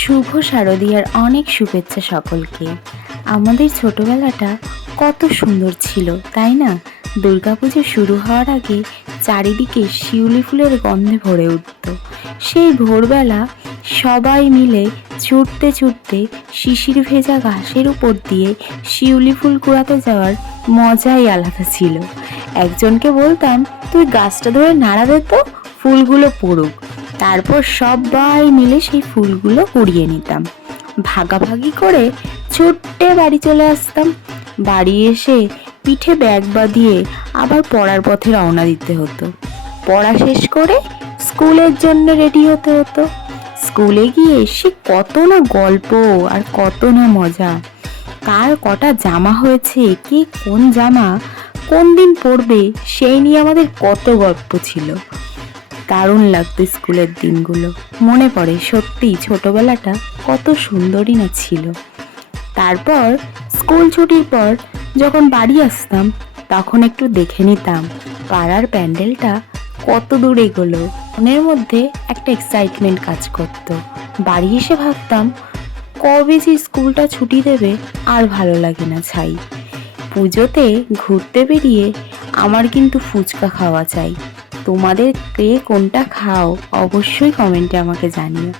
শুভ শারদীয়ার অনেক শুভেচ্ছা সকলকে। আমাদের ছোটবেলাটা কত সুন্দর ছিল, তাই না? দুর্গাপুজো শুরু হওয়ার আগে চারিদিকে শিউলি ফুলের গন্ধে ভরে উঠত। সেই ভোরবেলা সবাই মিলে ছুটতে ছুটতে শিশির ভেজা ঘাসের উপর দিয়ে শিউলি ফুল কুড়াতে যাওয়ার মজাই আলাদা ছিল। একজনকে বলতাম, তুই গাছটা ধরে নাড়া দে তো, ফুলগুলো পড়ুক। তারপর সবাই মিলে সেই ফুলগুলো কুড়িয়ে নিতাম। ভাগাভাগি করে ছুট্টে বাড়ি চলে আসতাম। বাড়ি এসে পিঠে ব্যাগ বাঁধিয়ে আবার পড়ার পথে রওনা দিতে হতো। পড়া শেষ করে স্কুলের জন্য রেডি হতে হতো। স্কুলে গিয়ে সে কত না গল্প আর কত না মজা। কার কটা জামা হয়েছে, কে কোন জামা, কোন দিন পরবে, সেই নিয়ে আমাদের কত গল্প ছিল। দারুণ লাগতো স্কুলের দিনগুলো। মনে পড়ে সত্যি ছোটবেলাটা কত সুন্দরই না ছিল। তারপর স্কুল ছুটির পর যখন বাড়ি আসতাম, তখন একটু দেখে নিতাম পাড়ার প্যান্ডেলটা কত দূর এগোলো। মনের মধ্যে একটা এক্সাইটমেন্ট কাজ করত। বাড়ি এসে ভাবতাম, কবে যে স্কুলটা ছুটি দেবে আর ভালো লাগে না ছাই। পুজোতে ঘুরতে বেরিয়ে আমার কিন্তু ফুচকা খাওয়া চাই। তোমাদের কে কোনটা খাও অবশ্যই কমেন্টে আমাকে জানিও।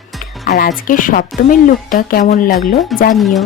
আর আজকের সপ্তমের লুকটা কেমন লাগল জানিও।